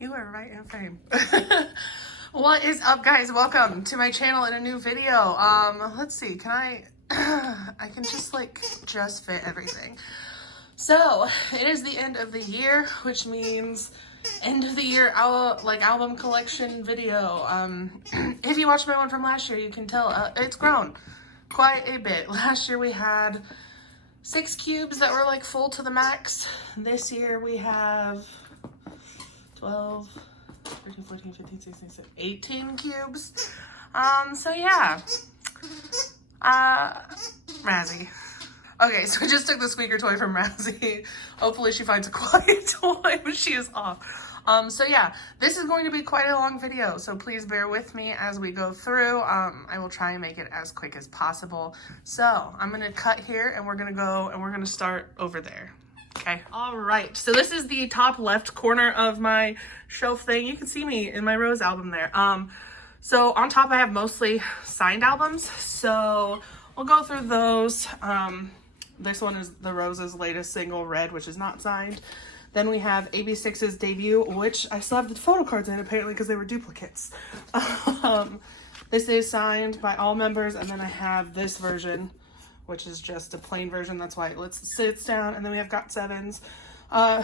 You are right in frame. What is up, guys? Welcome to my channel in a new video. Let's see, can I can just fit everything. So it is the end of the year, which means end of the year album collection video. If you watched my one from last year, you can tell it's grown quite a bit. Last year we had 6 cubes that were like full to the max. This year we have 12, 13, 14, 15, 16, 17, 18 cubes. So yeah. Razzie. Okay, so I just took the squeaker toy from Razzie. Hopefully she finds a quiet toy when she is off. So yeah, this is going to be quite a long video, so please bear with me as we go through. I will try and make it as quick as possible. So I'm gonna cut here and we're gonna start over there. Okay. All right. So this is the top left corner of my shelf thing. You can see me in my Rose album there. So on top I have mostly signed albums. So we'll go through those. This one is the Rose's latest single, Red, which is not signed. Then we have AB6IX's debut, which I still have the photo cards in apparently because they were duplicates. This is signed by all members. And then I have this version, which is just a plain version. That's why it sits down. And then we have Got7's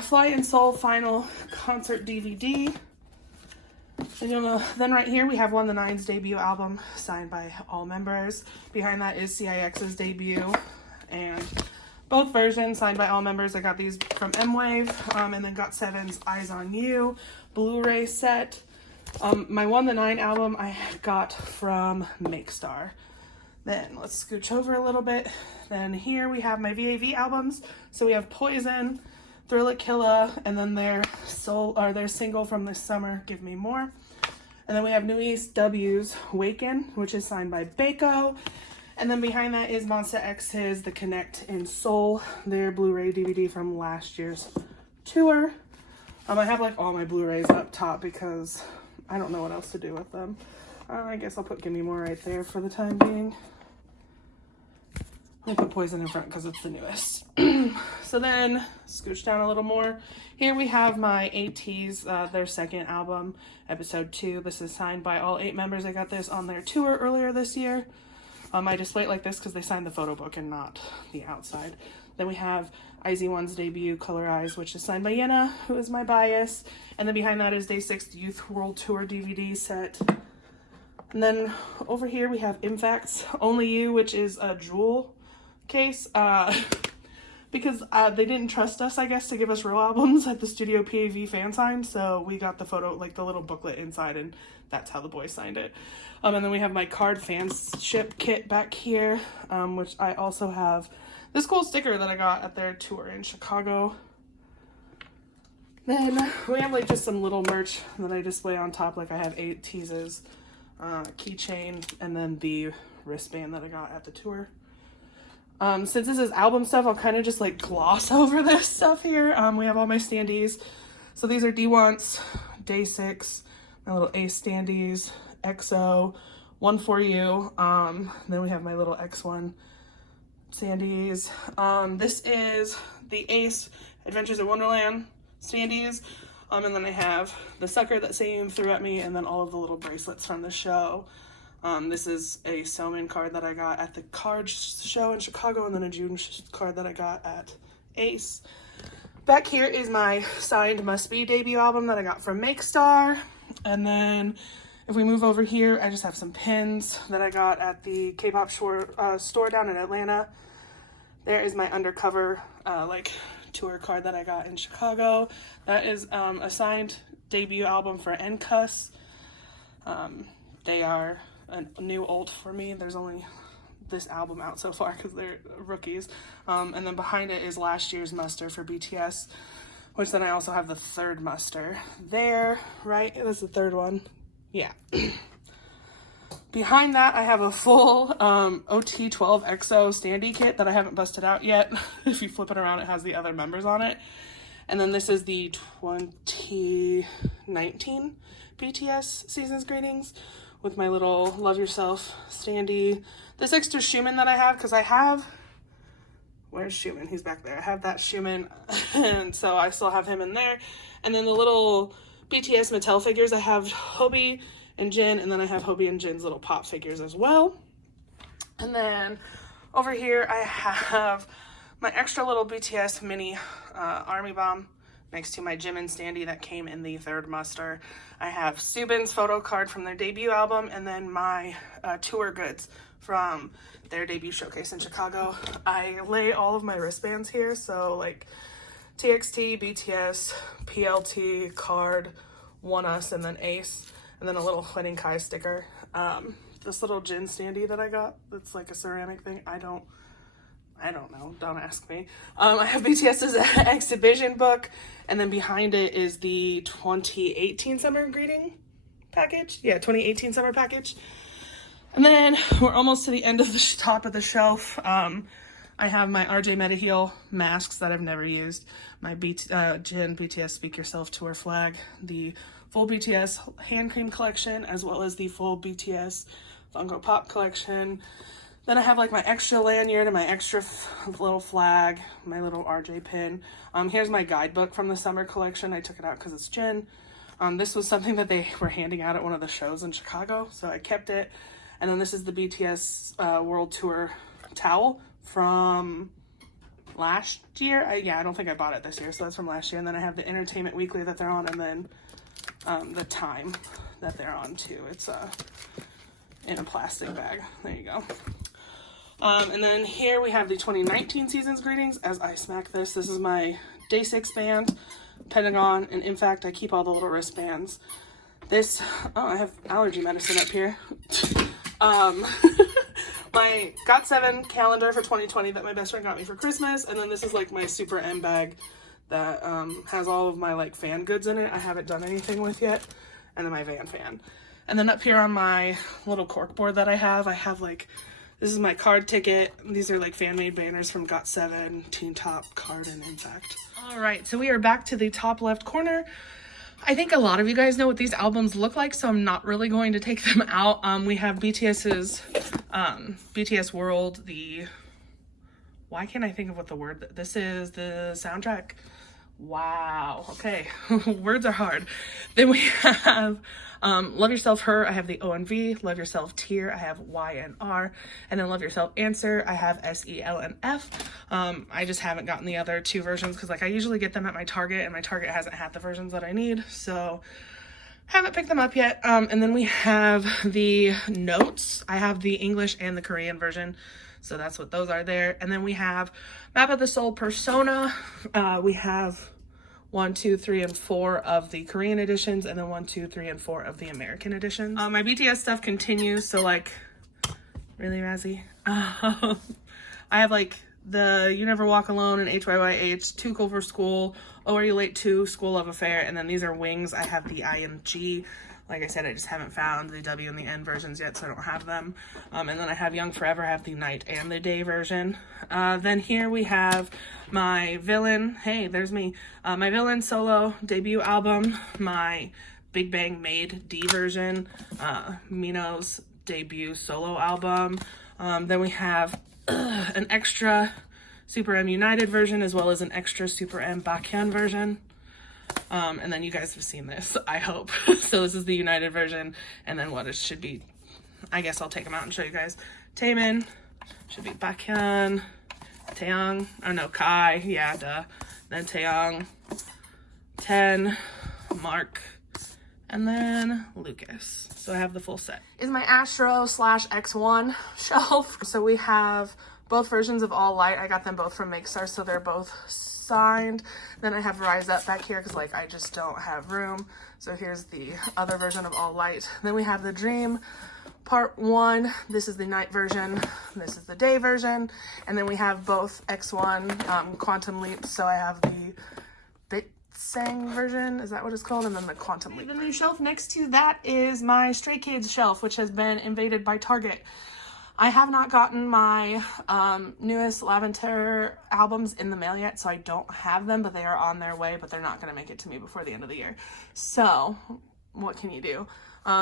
Fly in Soul final concert DVD. And then right here we have One the Nine's debut album signed by all members. Behind that is CIX's debut, and both versions signed by all members. I got these from M-Wave, and then Got7's Eyes on You Blu-ray set. My One the Nine album I got from Makestar. Then let's scooch over a little bit. Then here we have my VAV albums. So we have Poison, Thrilla Killa, and then their single from this summer, Give Me More. And then we have New East W's Waken, which is signed by Baco. And then behind that is Monsta X's The Connect in Soul, their Blu-ray DVD from last year's tour. I have like all my Blu-rays up top because I don't know what else to do with them. I guess I'll put Give Me More right there for the time being. I'll put Poison in front because it's the newest. So then, scooch down a little more. Here we have my AT's, their second album, Episode 2. This is signed by all 8 members. I got this on their tour earlier this year. I display it like this because they signed the photo book and not the outside. Then we have IZ*ONE's debut, Color Eyes, which is signed by Yenna, who is my bias. And then behind that is Day 6 Youth World Tour DVD set. And then over here we have Infact's Only You, which is a jewel case, because they didn't trust us, I guess, to give us real albums at the Studio PAV fan sign, so we got the photo, like the little booklet inside, and that's how the boys signed it. And then we have my card fanship kit back here, which I also have this cool sticker that I got at their tour in Chicago. Then we have like just some little merch that I display on top, like I have 8 teases, keychain, and then the wristband that I got at the tour. Since this is album stuff, I'll kind of just like gloss over this stuff here. We have all my standees. So these are D-Wants, Day 6, my little Ace standees, Exo, One For You. Then we have my little X1 standees. This is the Ace Adventures in Wonderland standees. And then I have the sucker that Sam threw at me, and then all of the little bracelets from the show. This is a Selman card that I got at the card show in Chicago, and then a June card that I got at Ace. Back here is my signed Must Be debut album that I got from Makestar. And then if we move over here, I just have some pins that I got at the Kpop store down in Atlanta. There is my undercover tour card that I got in Chicago. That is a signed debut album for NCUS. They are a new alt for me. There's only this album out so far because they're rookies. And then behind it is last year's muster for BTS, which then I also have the third muster there, right? That's the third one. Yeah. Behind that, I have a full OT12 EXO standee kit that I haven't busted out yet. If you flip it around, it has the other members on it. And then this is the 2019 BTS Seasons Greetings with my little Love Yourself standee. This extra Schumann that I have, because I have, where's Schumann? He's back there. I have that Schumann, and so I still have him in there. And then the little BTS Mattel figures. I have Hobie and Jin, and then I have Hobie and Jin's little pop figures as well. And then over here I have my extra little BTS mini army bomb next to my Jimin standee that came in the third muster. I have Subin's photo card from their debut album, and then my tour goods from their debut showcase in Chicago. I lay all of my wristbands here, so like TXT, BTS, PLT, Card, One Us, and then Ace, and then a little Wedding Kai sticker. This little Jin standee that I got, that's like a ceramic thing. I don't know, don't ask me. I have BTS's exhibition book, and then behind it is the 2018 summer greeting package. Yeah, 2018 summer package. And then we're almost to the end of the top of the shelf. I have my RJ Mediheel masks that I've never used, my Jin BTS Speak Yourself tour flag, the full BTS hand cream collection, as well as the full BTS Funko Pop collection. Then I have like my extra lanyard and my extra little flag, my little RJ pin. Here's my guidebook from the summer collection. I took it out because it's Jin. This was something that they were handing out at one of the shows in Chicago, so I kept it. And then this is the BTS World Tour towel from last year. I don't think I bought it this year, so that's from last year. And then I have the Entertainment Weekly that they're on, and then the Time that they're on too. It's in a plastic bag. There you go. And then here we have the 2019 season's greetings. As I smack this, this is my Day 6 band, Pentagon, and in fact, I keep all the little wristbands. This, I have allergy medicine up here. My GOT7 calendar for 2020 that my best friend got me for Christmas, and then this is like my Super M bag that has all of my like fan goods in it. I haven't done anything with yet, and then my Van fan. And then up here on my little cork board that I have like, this is my card ticket. These are like fan-made banners from GOT7, Teen Top, Card, and In Fact. All right, so we are back to the top left corner. I think a lot of you guys know what these albums look like, so I'm not really going to take them out. We have BTS's BTS World, why can't I think of what the word, this is the soundtrack. Wow, okay, words are hard. Then we have Love Yourself Her, I have the O and V. Love Yourself Tear, I have Y and R. And then Love Yourself Answer, I have SEL and F. I just haven't gotten the other two versions because like I usually get them at my Target, and my Target hasn't had the versions that I need, so haven't picked them up yet. And then we have the notes. I have the English and the Korean version, so that's what those are there. And then we have Map of the Soul Persona. We have 1, 2, 3, and 4 of the Korean editions, and then 1, 2, 3, and 4 of the American editions. My BTS stuff continues, so like, really, Razzie? I have like the You Never Walk Alone and HYYH, Too Cool for School, Oh Are You Late 2, School Love Affair, and then these are Wings. I have the IMG. Like I said, I just haven't found the W and the N versions yet, so I don't have them. And then I have Young Forever, I have the night and the day version. Then here we have my Villain, hey, there's me, my Villain solo debut album, my Big Bang Made D version, Mino's debut solo album. Then we have an extra Super M United version, as well as an extra Super M Baekhyun version. And then you guys have seen this, I hope. So this is the United version, and then what it should be, I guess I'll take them out and show you guys. Taemin, should be Baekhyun, Taeyang, oh no, Kai, yeah, duh. Then Taeyang, Ten, Mark, and then Lucas. So I have the full set. Is my Astro / X1 shelf. So we have both versions of All Light. I got them both from Makestar, so they're both signed. Then I have Rise Up back here because like I just don't have room. So here's the other version of All Light. Then we have the Dream Part 1. This is the night version. This is the day version. And then we have both X1 Quantum Leap. So I have the Bitsang version. Is that what it's called? And then the Quantum Leap. The new shelf next to that is my Stray Kids shelf, which has been invaded by Target. I have not gotten my newest Lavender albums in the mail yet, so I don't have them, but they are on their way, but they're not going to make it to me before the end of the year. So what can you do?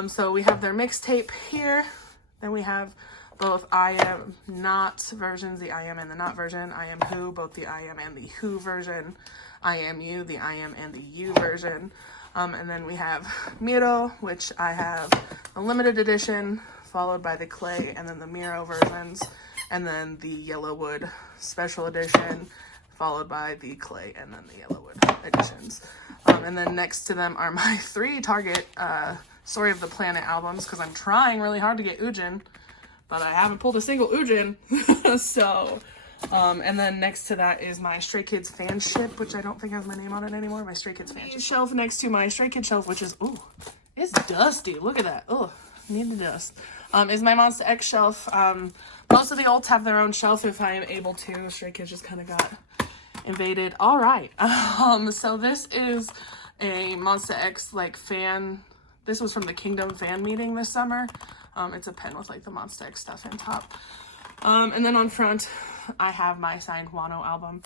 So we have their mixtape here. Then we have both I Am Not versions, the I Am and the Not version. I Am Who, both the I Am and the Who version. I Am You, the I Am and the You version. And then we have Miro, which I have a limited edition, followed by the clay, and then the Miro versions, and then the Yellowwood special edition, followed by the clay, and then the Yellowwood editions. And then next to them are my 3 Target Story of the Planet albums, because I'm trying really hard to get Ujin, but I haven't pulled a single Ujin. So, and then next to that is my Stray Kids fanship, which I don't think has my name on it anymore. My Stray Kids fanship shelf next to my Stray Kids shelf, which is, ooh, it's dusty. Look at that. Oh, need the dust. Is my Nct X shelf. Most of the alts have their own shelf if I am able to. Stray Kids just kind of got invaded. All right. So this is a Nct X like fan. This was from the Kingdom fan meeting this summer. It's a pen with like the Nct X stuff in top. And then on front, I have my signed Wano album.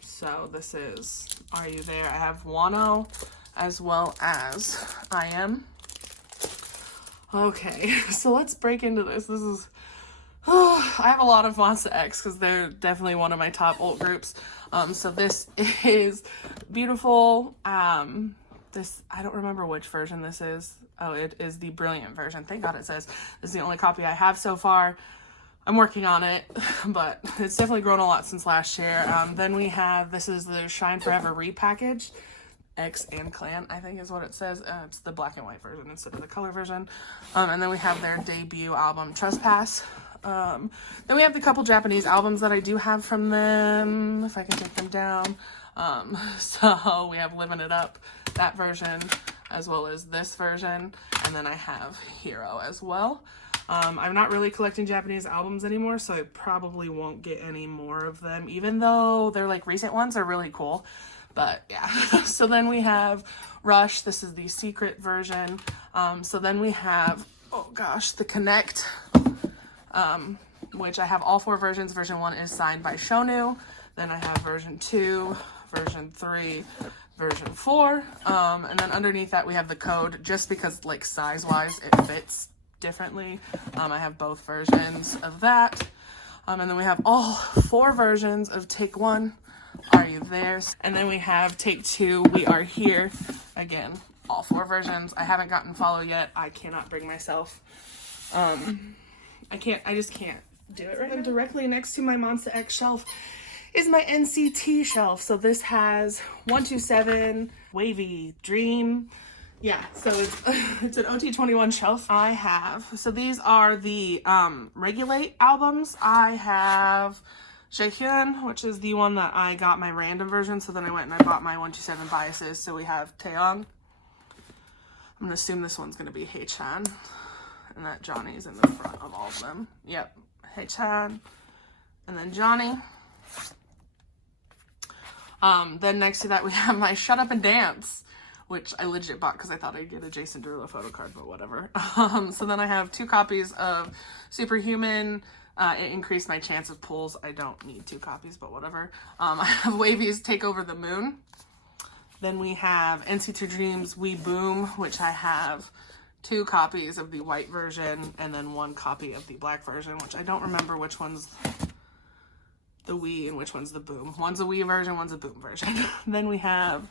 So this is Are You There? I have Wano as well as I Am. Okay, so let's break into this. This is, I have a lot of Nct X because they're definitely one of my top alt groups. So this is beautiful. This, I don't remember which version this is. Oh, it is the Brilliant version. Thank God it says this is the only copy I have so far. I'm working on it, but it's definitely grown a lot since last year. Then we have, this is the Shine Forever repackaged. X and Clan, I think is what it says. It's the black and white version instead of the color version. And then we have their debut album, Trespass. Then we have the couple Japanese albums that I do have from them, if I can take them down. So we have Living It Up, that version, as well as this version. And then I have Hero as well. I'm not really collecting Japanese albums anymore, so I probably won't get any more of them, even though they're like recent ones are really cool. But yeah, so then we have Rush. This is the secret version. So then we have, oh gosh, the Connect, which I have all 4 versions. Version 1 is signed by Shonu. Then I have version 2, version 3, version 4. And then underneath that we have the code, just because like size-wise it fits differently. I have both versions of that. And then we have all 4 versions of Take 1. Are You There? And then we have Take 2, We Are Here. Again, all 4 versions. I haven't gotten Follow yet. I cannot bring myself. I just can't do it right now. Directly next to my Nct X shelf is my Nct Shelf. So this has 127, Wavy, Dream. Yeah, so it's an OT21 shelf. I have, so these are the Regulate albums. I have Jaehyun, which is the one that I got my random version, so then I went and I bought my 127 biases. So we have Taeyong. I'm gonna assume this one's gonna be Haechan, and that Johnny's in the front of all of them. Yep, Haechan, and then Johnny. Then next to that we have my Shut Up and Dance, which I legit bought because I thought I'd get a Jason Derulo photo card, but whatever. So then I have 2 copies of Superhuman. It increased my chance of pulls. I don't need 2 copies, but whatever. I have Wavy's Take Over the Moon. Then we have NCT Dreams We Boom, which I have 2 copies of the white version and then 1 copy of the black version, which I don't remember which one's the We and which one's the Boom. One's a We version, one's a Boom version. Then we have,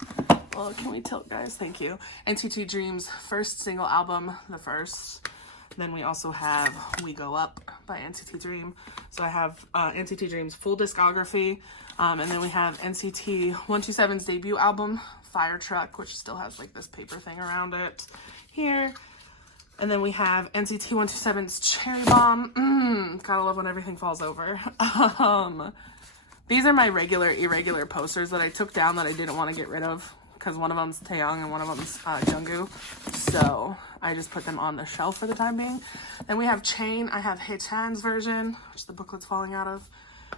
well, can we tilt, guys? Thank you. NCT Dreams' first single album, the first. Then we also have We Go Up by NCT Dream. So I have NCT Dream's full discography. And then we have NCT 127's debut album, Fire Truck, which still has like this paper thing around it here. And then we have NCT 127's Cherry Bomb. Gotta love when everything falls over. These are my regular, irregular posters that I took down that I didn't want to get rid of, because one of them's Taeyong and one of them's Jungkook. So I just put them on the shelf for the time being. Then we have Chain. I have Haechan's version, which the booklet's falling out of.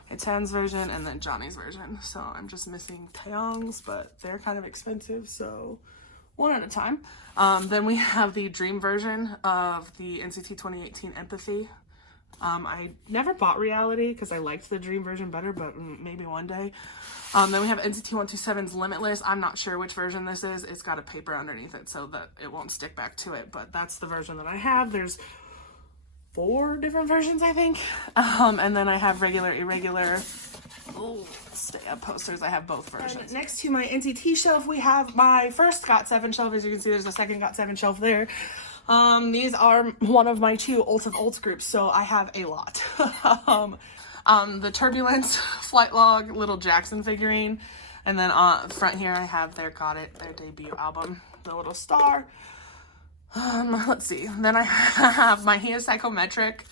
Haechan's version, and then Johnny's version. So I'm just missing Taeyong's, but they're kind of expensive, so one at a time. Then we have the Dream version of the NCT 2018 Empathy. I never bought Reality because I liked the Dream version better, but maybe one day. Then we have NCT 127's Limitless. I'm not sure which version this is. It's got a paper underneath it so that it won't stick back to it, but that's the version that I have. There's 4 different versions, I think. And then I have regular, irregular, Oh, stay up posters. I have both versions. And next to my Nct Shelf, we have my first Got7 shelf. As you can see, there's a second Got7 shelf there. These are one of my 2 Ult of Ults groups, so I have a lot. The Turbulence Flight Log little Jackson figurine. And then on front here, I have their Got It, their debut album, the little star. Let's see. Then I have my He Is Psychometric,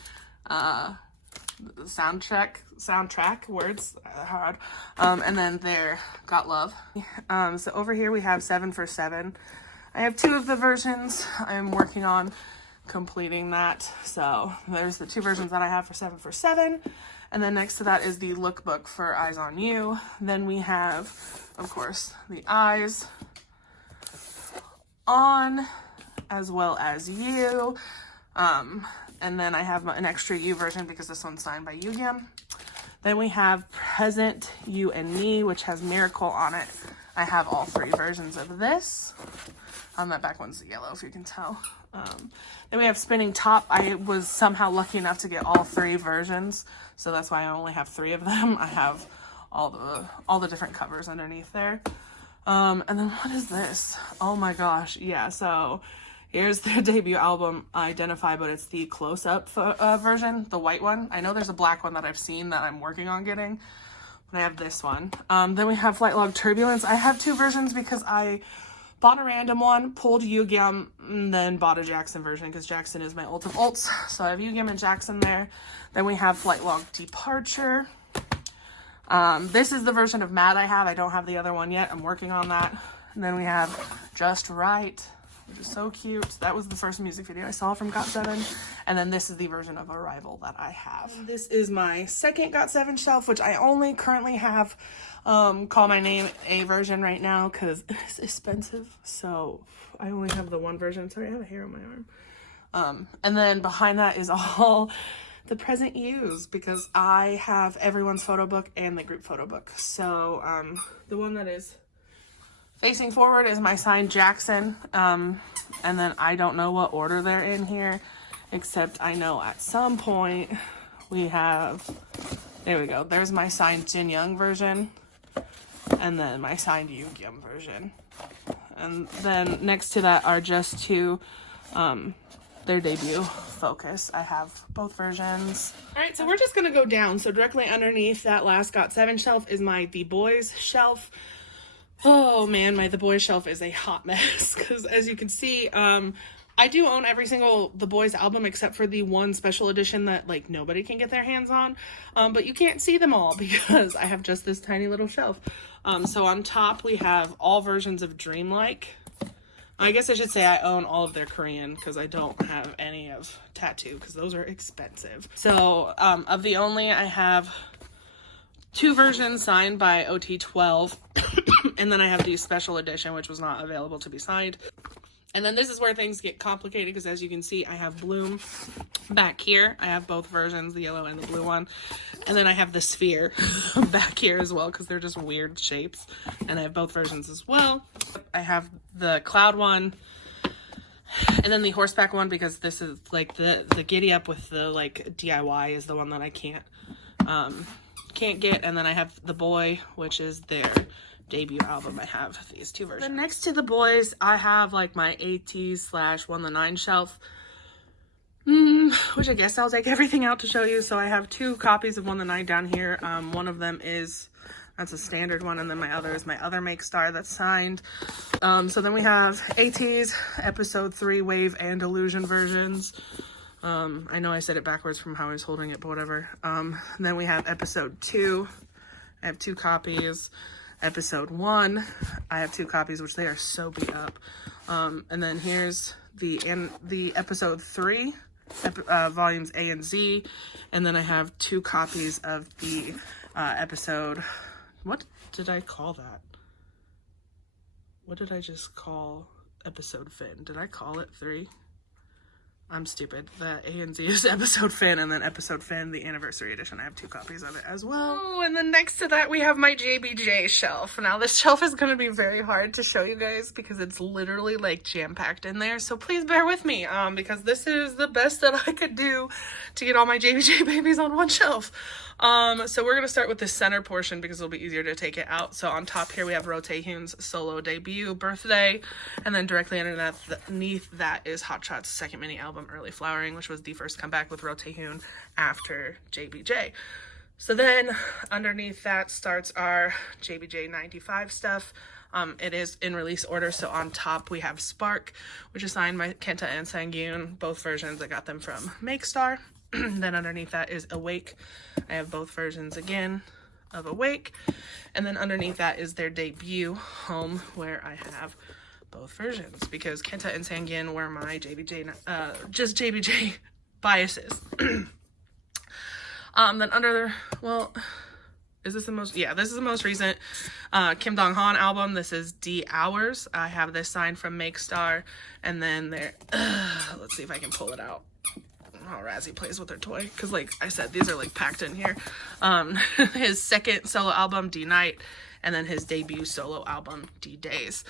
soundtrack, words, hard. And then their Got Love. So over here we have 7 for 7. I have 2 of the versions. I am working on completing that. So there's the 2 versions that I have for 7 for 7. And then next to that is the lookbook for Eyes on You. Then we have, of course, the Eyes on, as well as You. And then I have an extra You version because this one's signed by Yugyeom. Then we have Present, You and Me, which has Miracle on it. I have all 3 versions of this. That back one's yellow, if you can tell. Then we have Spinning Top. I was somehow lucky enough to get all 3 versions, so that's why I only have 3 of them. I have all the different covers underneath there. And then what is this? Oh my gosh, yeah, so here's their debut album, Identify, but it's the close-up version, the white one. I know there's a black one that I've seen that I'm working on getting, but I have this one. Then we have Flight Log Turbulence. I have 2 versions because I bought a random one, pulled Yugyeom, and then bought a Jackson version because Jackson is my ult of ults. So I have Yugyeom and Jackson there. Then we have Flight Log Departure. This is the version of Mad I have. I don't have the other one yet. I'm working on that. And then we have Just Right, which is so cute. That was the first music video I saw from Got7. And then this is the version of Arrival that I have. This is my second Got7 shelf, which I only currently have Call My Name A version right now because it's expensive. So I only have the 1 version. Sorry, I have a hair on my arm. And then behind that is all the present use because I have everyone's photo book and the group photo book. So the one that is facing forward is my signed Jackson, and then I don't know what order they're in here, except I know at some point we have, there we go, there's my signed Jin Young version, and then my signed Yugyeom version. And then next to that are just 2, their debut Focus. I have both versions. All right, so we're just gonna go down. So directly underneath that last Got7 shelf is my The Boys shelf. Oh man, my The Boys shelf is a hot mess because as you can see, I do own every single The Boys album except for the 1 special edition that like nobody can get their hands on, but you can't see them all because I have just this tiny little shelf. So on top we have all versions of Dreamlike. I guess I should say I own all of their Korean because I don't have any of Tattoo because those are expensive. So of the Only, I have 2 versions signed by OT12, and then I have the special edition, which was not available to be signed. And then this is where things get complicated because as you can see, I have Bloom back here. I have both versions, the yellow and the blue one. And then I have the Sphere back here as well because they're just weird shapes. And I have both versions as well. I have the Cloud one and then the Horseback one because this is like the Giddy Up with the like DIY is the one that I can't get. And then I have The Boy, which is their debut album. I have these 2 versions. Then next to The Boys, I have like my AT/1-9 shelf, which I guess I'll take everything out to show you. So I have 2 copies of 1-9 down here. One of them is, that's a standard one, and then my other is my other Make Star that's signed. So then we have AT's Episode 3 Wave and Illusion versions. I know I said it backwards from how I was holding it, but whatever. Then we have Episode 2. I have 2 copies. Episode 1, I have 2 copies, which they are so beat up. And then here's the Episode 3, volumes A and Z. And then I have 2 copies of the episode, what did I call that? What did I just call Episode Finn? Did I call it 3? I'm stupid. The A and Z is episode fin, and then episode fin, the anniversary edition. I have 2 copies of it as well. Oh, and then next to that, we have my JBJ shelf. Now, this shelf is going to be very hard to show you guys because it's literally like jam-packed in there. So please bear with me because this is the best that I could do to get all my JBJ babies on one shelf. So we're going to start with the center portion because it'll be easier to take it out. So on top here, we have Rote Hoon's solo debut birthday, and then directly underneath that is Hot Shot's second mini album, Early Flowering, which was the first comeback with Rote Hoon after JBJ. So then underneath that starts our JBJ 95 stuff. It is in release order. So on top we have Spark, which is signed by Kenta and Sangyun, both versions. I got them from Makestar. Then underneath that is Awake. I have both versions again of Awake. And then underneath that is their debut, Home, where I have both versions because Kenta and Sangyun were my just JBJ biases. Then under, well, is this the most, yeah, this is the most recent Kim Dong-han album. This is D Hours. I have this signed from Makestar, and then there, let's see if I can pull it out. How Razzie plays with her toy, because like I said, these are like packed in here. His second solo album, D Night, and then his debut solo album, D Days.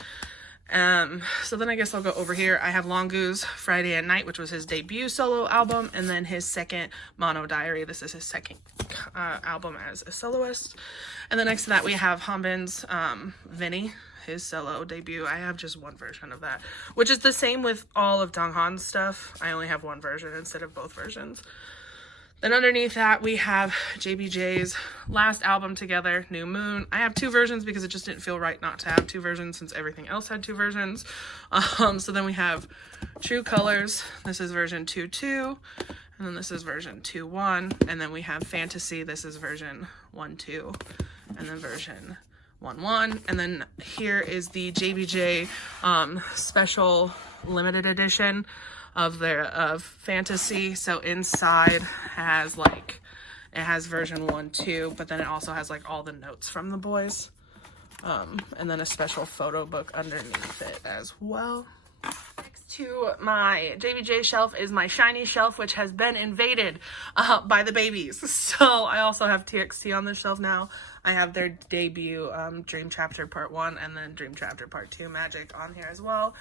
So then I guess I'll go over here. I have Longu's Friday at Night, which was his debut solo album, and then his second Mono Diary. This is his second album as a soloist. And then next to that we have Hanbin's Vinny, his solo debut. I have just one version of that, which is the same with all of Donghan's stuff. I only have one version instead of both versions. Then underneath that, we have JBJ's last album together, New Moon. I have 2 versions because it just didn't feel right not to have 2 versions since everything else had 2 versions. So then we have True Colors. This is version 2.2, and then this is version 2.1, and then we have Fantasy. This is version 1.2, and then version 1.1, and then here is the JBJ special limited edition of Fantasy. So inside has like, it has version 1.2, but then it also has like all the notes from the boys, and then a special photo book underneath it as well. Next to my JBJ shelf is my shiny shelf, which has been invaded by the babies. So I also have TXT on this shelf now. I have their debut Dream Chapter Part 1 and then Dream Chapter Part 2 Magic on here as well.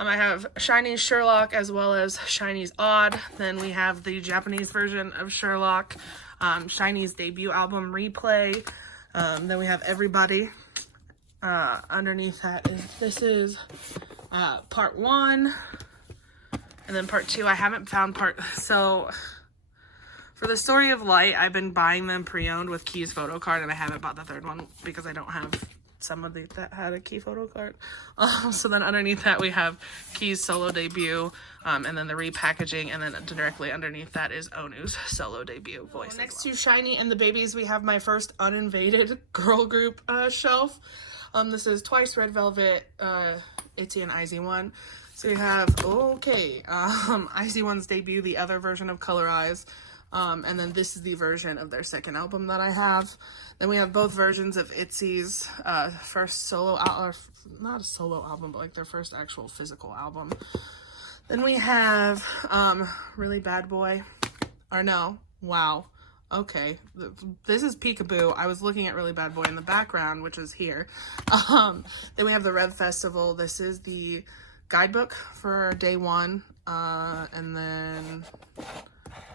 I have Shiny's Sherlock as well as Shiny's Odd. Then we have the Japanese version of Sherlock, Shiny's debut album Replay. Then we have Everybody. Underneath that this is part 1, and then part 2. I haven't found so for the Story of Light, I've been buying them pre-owned with Key's photo card, and I haven't bought the 3rd one because I don't have somebody that had a Key photo card. So then underneath that we have Key's solo debut, and then the repackaging, and then directly underneath that is Onu's solo debut voice. Next to Shiny and the babies, we have my first uninvaded girl group shelf. This is Twice, Red Velvet, Itzy, and IZ*ONE. So you have, IZ*ONE's debut, the other version of Color Eyes. And then this is the version of their second album that I have. Then we have both versions of Itzy's first solo, not a solo album, but like their first actual physical album. Then we have Really Bad Boy, or no, wow. Okay, this is Peekaboo. I was looking at Really Bad Boy in the background, which is here. Then we have the Rev Festival. This is the guidebook for day 1. And then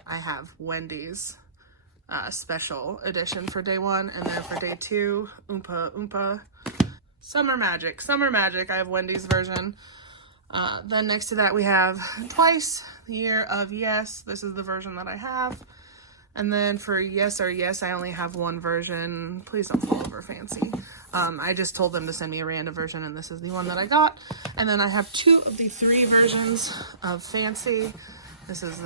I have Wendy's special edition for day 1. And then for day 2, Oompa Oompa. Summer Magic. I have Wendy's version. Then next to that we have Twice, the Year of Yes. This is the version that I have. And then for Yes or Yes, I only have one version. Please don't fall over, Fancy. I just told them to send me a random version, and this is the one that I got. And then I have 2 of the 3 versions of Fancy. This is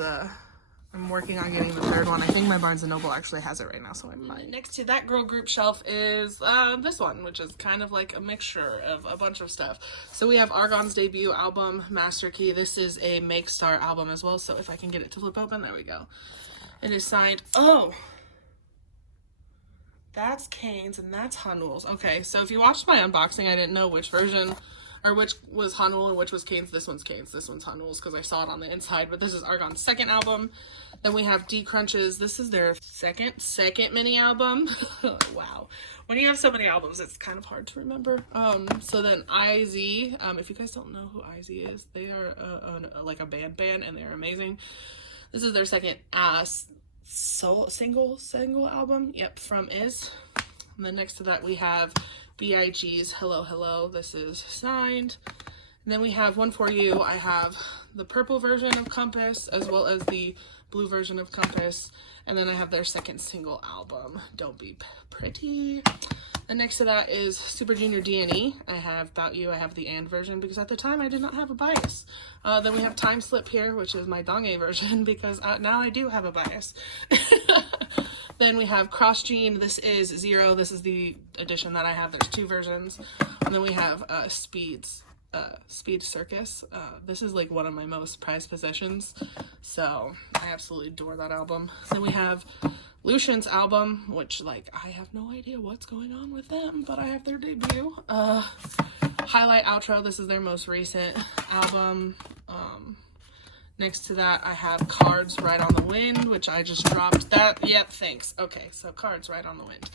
I'm working on getting the 3rd one. I think my Barnes & Noble actually has it right now, so I might. Next to that girl group shelf is this one, which is kind of like a mixture of a bunch of stuff. So we have Argon's debut album, Master Key. This is a Makestar album as well, so if I can get it to flip open, there we go. It is signed, that's Kane's and that's Hanul's. Okay, so if you watched my unboxing, I didn't know which version, or which was Hanul and which was Kane's. This one's Kane's, this one's Hanul's because I saw it on the inside, but this is Argon's second album. Then we have D Crunches. This is their second mini album. Wow. When you have so many albums, it's kind of hard to remember. So then IZ, if you guys don't know who IZ is, they are like a band and they're amazing. This is their second single album. Yep, from Is. And then next to that we have BIG's Hello Hello. This is signed. And then we have One For You. I have the purple version of Compass as well as the blue version of Compass. And then I have their second single album, Don't Be Pretty. And next to that is Super Junior D&E. I have About You. I have the And version because at the time I did not have a bias. Then we have Time Slip here, which is my Donghae version because now I do have a bias. Then we have Cross Gene. This is Zero. This is the edition that I have. There's two versions. And then we have Speed Circus. This is like one of my most prized possessions, so I absolutely adore that album. Then we have Lucian's album, which like I have no idea what's going on with them, but I have their debut. Highlight Outro. This is their most recent album. Next to that I have Cards Right on the Wind, which I just dropped that. Yep, thanks. Okay, so Cards Right on the Wind.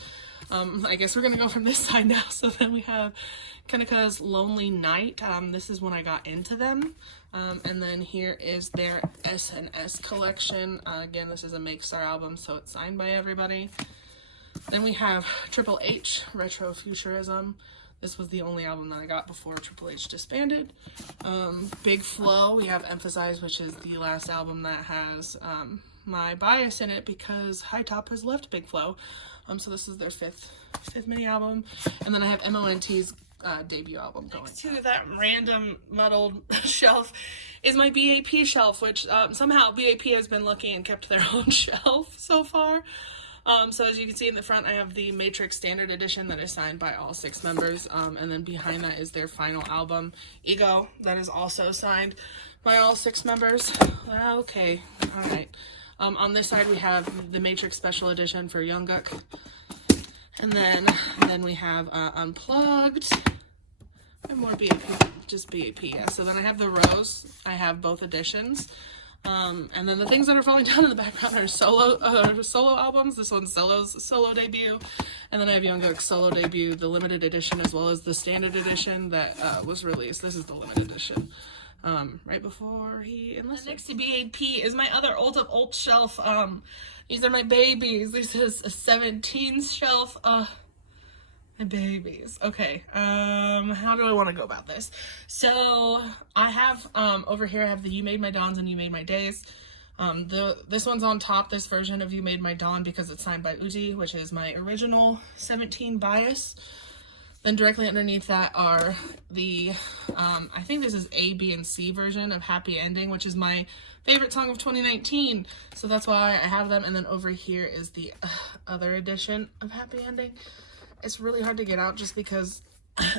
I guess we're gonna go from this side now. So then we have Kaneka's Lonely Night. This is when I got into them. And then here is their S&S collection. Again, this is a Make Star album, so it's signed by everybody. Then we have Triple H, Retro Futurism. This was the only album that I got before Triple H disbanded. Big Flow, we have Emphasize, which is the last album that has my bias in it because High Top has left Big Flow. So this is their fifth mini album. And then I have MONT's debut album going. Next to that random muddled shelf is my BAP shelf, which somehow BAP has been lucky and kept their own shelf so far. So as you can see in the front, I have the Matrix Standard Edition that is signed by all 6 members. And then behind that is their final album, Ego, that is also signed by all 6 members. Okay, all right. On this side, we have the Matrix Special Edition for Jungkook. And then we have Unplugged. And more BAP, just BAP, yeah. So then I have the Rose. I have both editions. And then the things that are falling down in the background are solo albums. This one's solo debut. And then I have Jungkook's solo debut, the limited edition, as well as the standard edition that was released. This is the limited edition. Right before he enlisted. Next to BAP is my other old shelf. These are my babies. This is a 17 shelf. My babies. Okay. How do I want to go about this? So I have over here I have the You Made My Dawns and You Made My Days. This one's on top, this version of You Made My Dawn, because it's signed by Uzi, which is my original 17 bias. Then directly underneath that are the, I think this is A, B, and C version of Happy Ending, which is my favorite song of 2019. So that's why I have them. And then over here is the other edition of Happy Ending. It's really hard to get out just because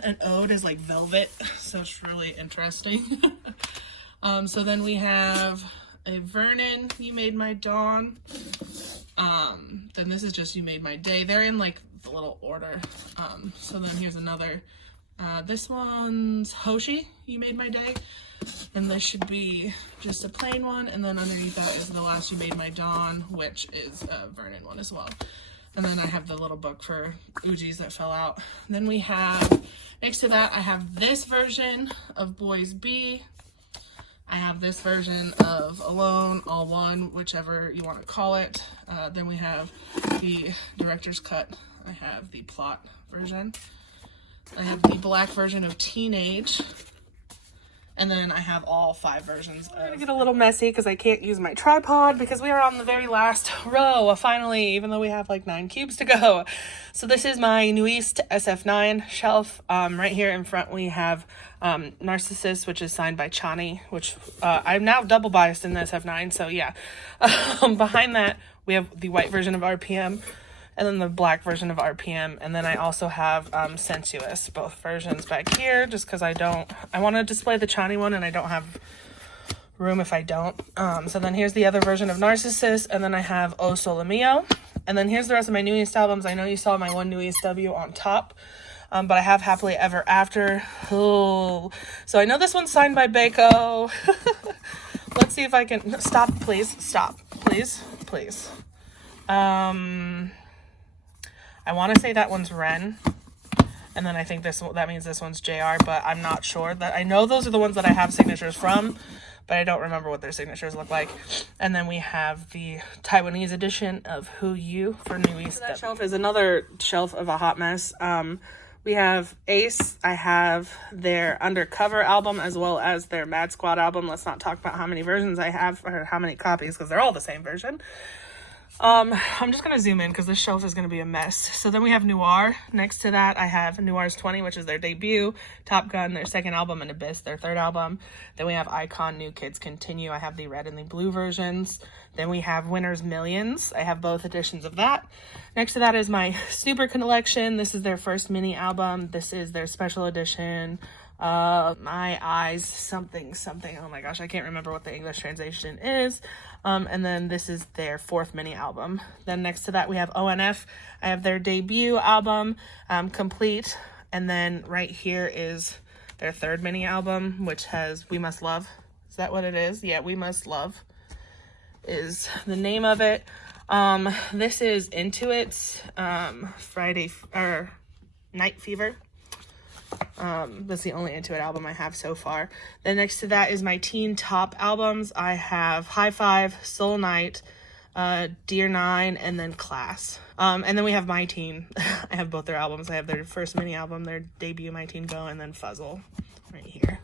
an ode is like velvet. So it's really interesting. So then we have a Vernon, You Made My Dawn. Then this is just You Made My Day. They're in like the little order. So then here's another. This one's Hoshi, You Made My Day. And this should be just a plain one. And then underneath that is the last You Made My Dawn, which is a Vernon one as well. And then I have the little book for Ujis that fell out. Then we have, next to that, I have this version of Boys B. I have this version of Alone, All One, whichever you want to call it. Then we have the director's cut. I have the plot version. I have the black version of Teenage. And then I have all 5 versions. I'm gonna get a little messy because I can't use my tripod because we are on the very last row, finally, even though we have like 9 cubes to go. So this is my Nct SF9 shelf. Right here in front we have Narcissus, which is signed by Chani, which I'm now double biased in the SF9, so yeah. Behind that we have the white version of RPM. And then the black version of RPM. And then I also have Sensuous, both versions back here, just because I want to display the Chani one and I don't have room if I don't. So then here's the other version of Narcissus. And then I have O Sole Mio. And then here's the rest of my newest albums. I know you saw my one newest W on top. but I have Happily Ever After. Oh, so I know this one's signed by Baco. Let's see if I can, stop, please, stop, please, please. I want to say that one's Ren. And then I think that means this one's JR, but I'm not sure. That I know those are the ones that I have signatures from, but I don't remember what their signatures look like. And then we have the Taiwanese edition of Who You for New East. That shelf is another shelf of a hot mess. We have Ace. I have their Undercover album as well as their Mad Squad album. Let's not talk about how many versions I have or how many copies because they're all the same version. I'm just going to zoom in because this shelf is going to be a mess. So then we have Noir. Next to that, I have Noir's 20, which is their debut. Top Gun, their second album, and Abyss, their third album. Then we have Icon, New Kids Continue. I have the red and the blue versions. Then we have Winner's Millions. I have both editions of that. Next to that is my Snooper collection. This is their first mini album. This is their special edition. My Eyes, something. Oh my gosh, I can't remember what the English translation is. And then this is their fourth mini album. Then next to that we have ONF. I have their debut album, Complete. And then right here is their third mini album, which has We Must Love. Is that what it is? Yeah, We Must Love is the name of it. This is Into It, Night Fever. That's the only Into It album I have so far. Then next to that is my teen top albums. I have High Five, Soul Night, Dear Nine, and then Class. And then we have My Teen. I have both their albums. I have their first mini album, their debut My Teen Go, and then Fuzzle right here.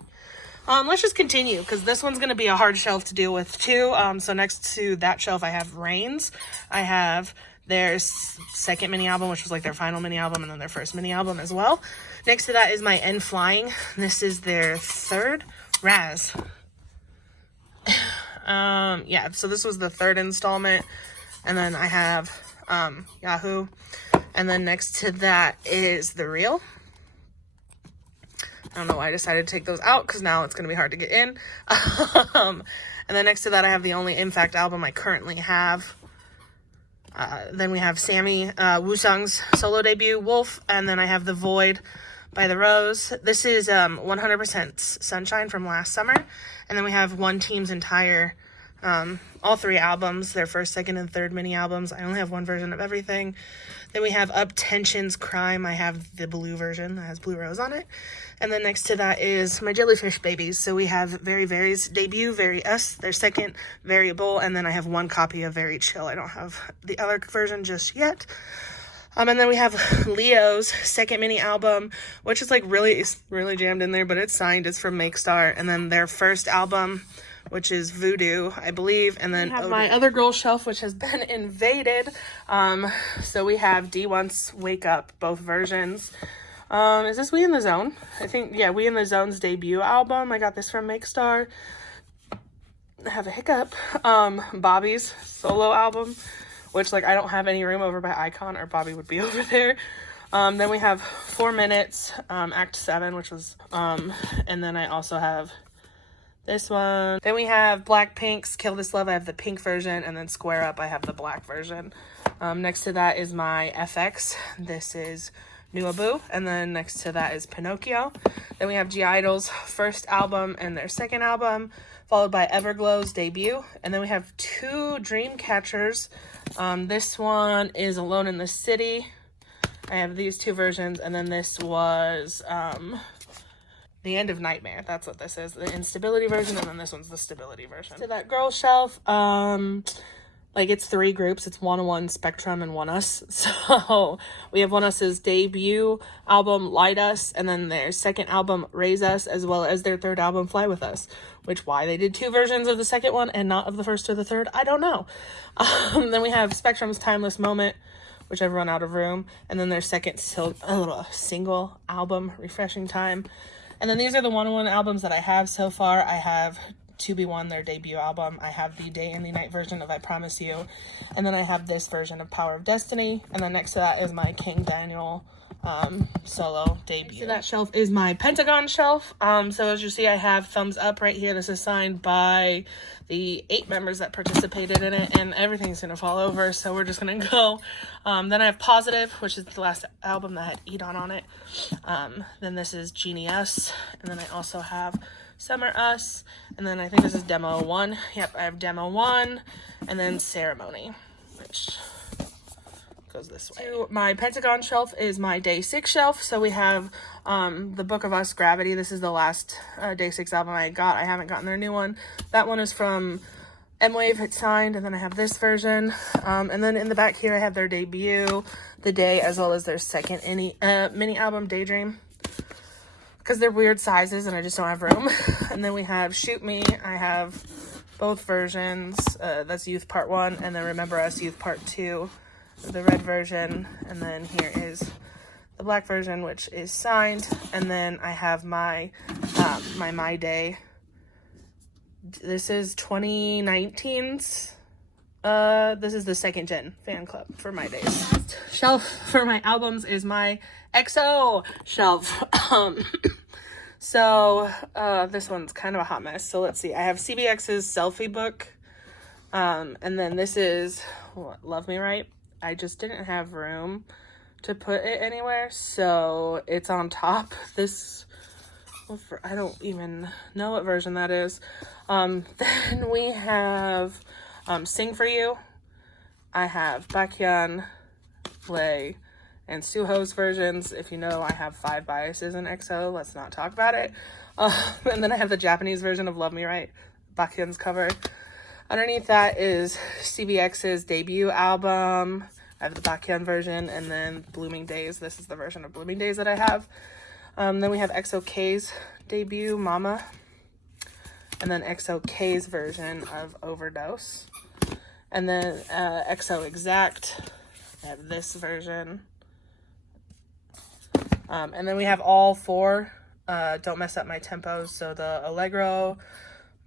Let's just continue because this one's going to be a hard shelf to deal with too. So next to that shelf I have Reigns. I have their second mini album, which was like their final mini album, and then their first mini album as well. Next to that is my N Flying. This is their third. Raz. Yeah, so this was the third installment. And then I have Yahoo. And then next to that is The Real. I don't know why I decided to take those out because now it's going to be hard to get in. And then next to that I have the only In Fact album I currently have. Then we have Sammy Woosung's solo debut, Wolf, and then I have The Void by The Rose. This is 100% Sunshine from last summer. And then we have One Team's entire, all three albums, their first, second, and third mini albums. I only have one version of everything. Then we have Up Tension's Crime. I have the blue version that has Blue Rose on it. And then next to that is my Jellyfish Babies. So we have Very Very's debut, Very Us, their second, Variable, and then I have one copy of Very Chill. I don't have the other version just yet. And then we have Leo's second mini album, which is like really jammed in there, but it's signed. It's from Make Star. And then their first album, which is Voodoo, I believe. And then I have my other girl shelf, which has been invaded. So we have D1's Wake Up, both versions. Is this We in the Zone? I think, yeah, We in the Zone's debut album. I got this from Make Star. I have a hiccup. Bobby's solo album, which, like, I don't have any room over by Icon, or Bobby would be over there. Then we have 4 Minutes, Act 7, which was, and then I also have this one. Then we have Blackpink's Kill This Love. I have the pink version, and then Square Up, I have the black version. Next to that is my FX. This is New Abu, and then next to that is Pinocchio. Then we have G-Idol's first album and their second album, followed by Everglow's debut. And then we have 2 Dreamcatchers. This one is Alone in the City. I have these 2 versions, and then this was The End of Nightmare. That's what this is, the Instability version, and then this one's the Stability version. To that girl shelf, like, it's 3 groups. It's 101, Spectrum, and 1US. So we have 1US's debut album, Light Us, and then their second album, Raise Us, as well as their third album, Fly With Us. Which, why they did 2 versions of the second one and not of the first or the third, I don't know. Then we have Spectrum's Timeless Moment, which I've run out of room. And then their second single album, Refreshing Time. And then these are the 101 albums that I have so far. I have 2B1, their debut album. I have the Day and the Night version of I Promise You. And then I have this version of Power of Destiny. And then next to that is my King Daniel solo debut. So that shelf is my Pentagon shelf. So as you see, I have thumbs up right here. This is signed by the 8 members that participated in it, and everything's gonna fall over, so we're just gonna go. Then I have Positive, which is the last album that had Eat on it. Then this is Genie Us, and then I also have Summer Us, and then I think this is Demo 1. Yep, I have Demo 1, and then Ceremony, which goes this way. So my Pentagon shelf is my Day 6 shelf. So we have the Book of Us, Gravity. This is the last Day 6 album I got. I haven't gotten their new one. That one is from M-Wave, it's signed, and then I have this version. And then in the back here I have their debut, The Day, as well as their second mini album, Daydream, because they're weird sizes and I just don't have room. And then we have Shoot Me. I have both versions. That's Youth Part 1, and then Remember Us, Youth Part 2. The red version, and then here is the black version, which is signed. And then I have my My Day. This is 2019's. This is the 2nd gen fan club for My Days. Shelf for my albums is my Exo Shelf. So this one's kind of a hot mess. So let's see. I have CBX's Selfie Book, and then this is what, Love Me Right. I just didn't have room to put it anywhere, so it's on top. This, I don't even know what version that is. Then we have Sing For You. I have Baekhyun, Lay, and Suho's versions. If you know, I have 5 biases in EXO. Let's not talk about it. And then I have the Japanese version of Love Me Right, Baekhyun's cover. Underneath that is CBX's debut album. I have the Baekhyun version, and then Blooming Days. This is the version of Blooming Days that I have. Then we have EXO K's debut, Mama. And then EXO K's version of Overdose. And then EXO Exact. I have this version. And then we have all 4 Don't Mess Up My Tempos. So the Allegro,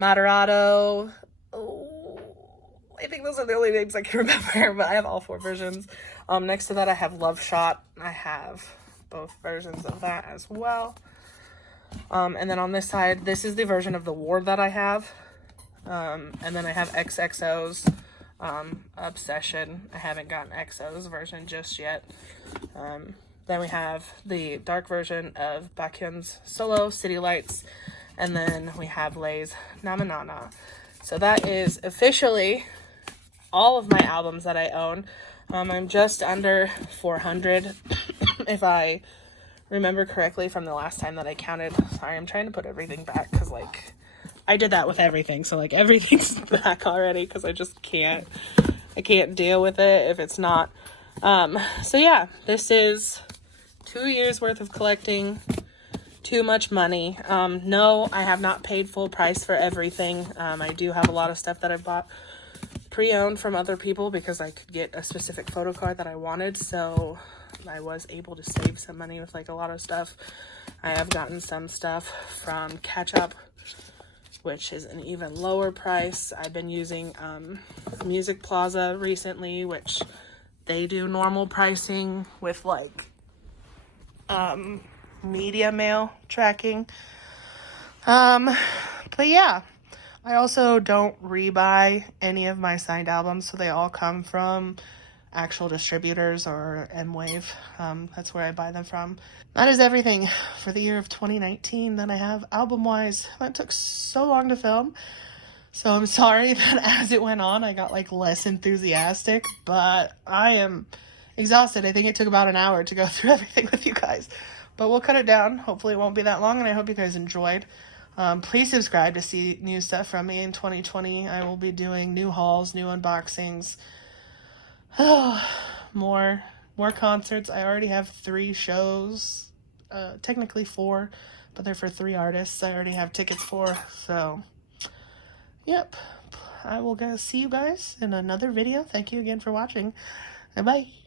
Moderato. I think those are the only names I can remember, but I have all 4 versions. Next to that, I have Love Shot. I have both versions of that as well. And then on this side, this is the version of The War that I have. And then I have XXO's Obsession. I haven't gotten EXO's version just yet. Then we have the dark version of Baekhyun's solo, City Lights. And then we have Lay's Namanana. So that is officially all of my albums that I own. I'm just under 400, if I remember correctly from the last time that I counted. Sorry, I'm trying to put everything back because, like, I did that with everything. So, like, everything's back already because I just can't deal with it if it's not. So, yeah, this is 2 years worth of collecting. Too much money. No, I have not paid full price for everything. I do have a lot of stuff that I bought pre-owned from other people because I could get a specific photo card that I wanted, so I was able to save some money with like a lot of stuff. I have gotten some stuff from Catch Up, which is an even lower price. I've been using Music Plaza recently, which they do normal pricing with like media mail tracking. But yeah, I also don't rebuy any of my signed albums, so they all come from actual distributors or M-Wave. That's where I buy them from. That is everything for the year of 2019 that I have album-wise. That took so long to film, so I'm sorry that as it went on, I got like less enthusiastic, but I am exhausted. I think it took about an hour to go through everything with you guys. But we'll cut it down. Hopefully it won't be that long, and I hope you guys enjoyed. Please subscribe to see new stuff from me in 2020. I will be doing new hauls, new unboxings, more concerts. I already have 3 shows, technically 4, but they're for 3 artists I already have tickets for. So, yep. I will see you guys in another video. Thank you again for watching. Bye-bye.